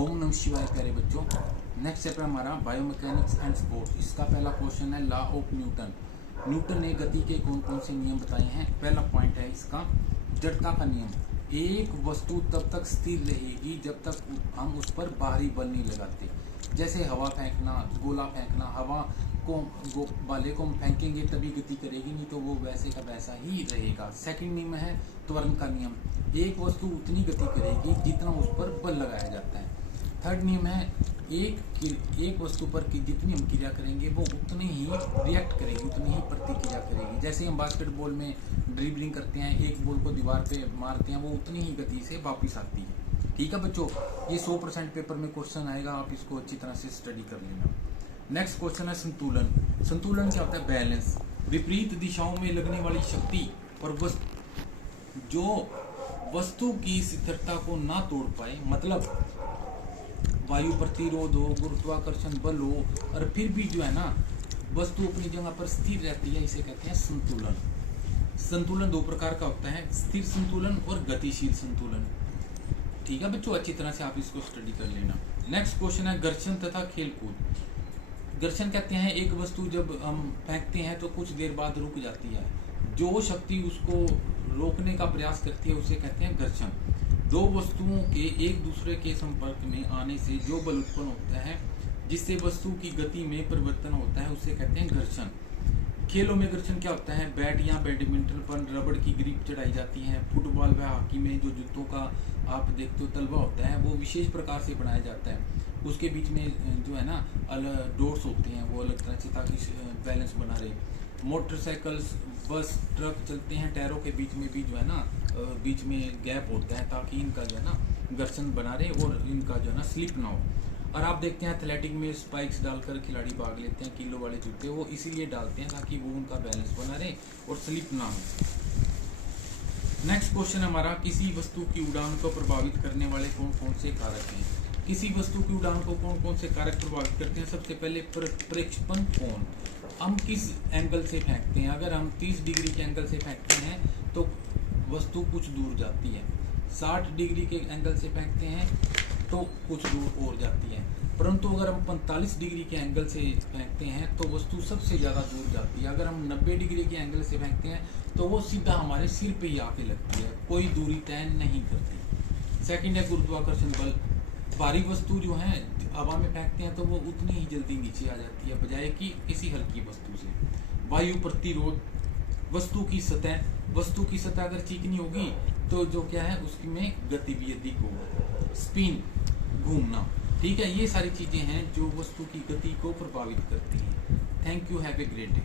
ओम नमः शिवाय प्यारे बच्चों। नेक्स्ट चैप्टर हमारा बायोमैकेनिक्स एंड स्पोर्ट्स। इसका पहला क्वेश्चन है लॉ ऑफ न्यूटन। न्यूटन ने गति के कौन कौन से नियम बताए हैं। पहला पॉइंट है इसका जड़ता का नियम। एक वस्तु तब तक स्थिर रहेगी जब तक हम उस पर बाहरी बल नहीं लगाते। जैसे हवा फेंकना, गोला फेंकना, हवा को वाले को हम फेंकेंगे तभी गति करेगी, नहीं तो वो वैसे का वैसा ही रहेगा। सेकंड नियम है त्वरण का नियम। एक वस्तु उतनी गति करेगी जितना उस पर बल लगाया जाता है। थर्ड नियम है एक वस्तु पर जितनी हम क्रिया करेंगे वो उतनी ही रिएक्ट करेगी, उतनी ही प्रतिक्रिया करेगी। जैसे हम बास्केटबॉल में ड्रिबलिंग करते हैं, एक बॉल को दीवार पे मारते हैं, वो उतनी ही गति से वापस आती है। ठीक है बच्चों, ये 100% पेपर में क्वेश्चन आएगा, आप इसको अच्छी तरह से स्टडी कर लेना। नेक्स्ट क्वेश्चन है संतुलन। संतुलन क्या होता है? बैलेंस। विपरीत दिशाओं में लगने वाली शक्ति और जो वस्तु की स्थिरता को ना तोड़ पाए, मतलब वायु प्रतिरोध हो, गुरुत्वाकर्षण बल हो, और फिर भी जो है ना वस्तु अपनी जगह पर स्थिर रहती है, इसे कहते हैं संतुलन। संतुलन दो प्रकार का होता है, स्थिर संतुलन और गतिशील संतुलन। ठीक है बच्चों, अच्छी तरह से आप इसको स्टडी कर लेना। नेक्स्ट क्वेश्चन है घर्षण तथा खेलकूद। घर्षण कहते हैं एक वस्तु जब हम फेंकते हैं तो कुछ देर बाद रुक जाती है, जो शक्ति उसको रोकने का प्रयास करती है उसे कहते हैं घर्षण। दो वस्तुओं के एक दूसरे के संपर्क में आने से जो बल उत्पन्न होता है, जिससे वस्तु की गति में परिवर्तन होता है, उसे कहते हैं घर्षण। खेलों में घर्षण क्या होता है? बैट या बैडमिंटन पर रबड़ की ग्रिप चढ़ाई जाती है। फुटबॉल व हॉकी में जो जूतों का आप देखते हो तलवा होता है, वो विशेष प्रकार से बनाया जाता है। उसके बीच में जो है ना डोर्स होते हैं, वो अलग तरह से, ताकि बैलेंस बना रहे। मोटरसाइकिल्स, बस, ट्रक चलते हैं, टायरों के बीच में भी जो है ना बीच में गैप होता है, ताकि इनका जो है ना घर्षण बना रहे और इनका जो है ना स्लिप ना हो। और आप देखते हैं एथलेटिक में स्पाइक्स डालकर खिलाड़ी भाग लेते हैं, किलो वाले जूते, वो इसीलिए डालते हैं ताकि वो उनका बैलेंस बना रहे और स्लिप ना हो। नेक्स्ट क्वेश्चन हमारा, किसी वस्तु की उड़ान को प्रभावित करने वाले कौन कौन से कारक हैं। किसी वस्तु की उड़ान को कौन कौन से कारक प्रभावित करते हैं? सबसे पहले प्रक्षेपण कोण। हम किस एंगल से फेंकते हैं। अगर हम 30 डिग्री के एंगल से फेंकते हैं तो वस्तु कुछ दूर जाती है। 60 डिग्री के एंगल से फेंकते हैं तो कुछ दूर और जाती है। परंतु अगर हम 45 डिग्री के एंगल से फेंकते हैं तो वस्तु सबसे ज़्यादा दूर जाती है। अगर हम 90 डिग्री के एंगल से फेंकते हैं तो वो सीधा हमारे सिर पे ही आके लगती है, कोई दूरी तय नहीं करती। सेकंड है गुरुत्वाकर्षण बल। भारी वस्तु जो है हवा में फेंकते हैं तो वो उतनी ही जल्दी नीचे आ जाती है बजाय कि किसी हल्की वस्तु से। वायु प्रतिरोध। वस्तु की सतह अगर चिकनी होगी तो जो क्या है उसकी में गति भी अधिक होगा। स्पिन, घूमना। ठीक है, ये सारी चीजें हैं जो वस्तु की गति को प्रभावित करती हैं। Thank you, have a great day.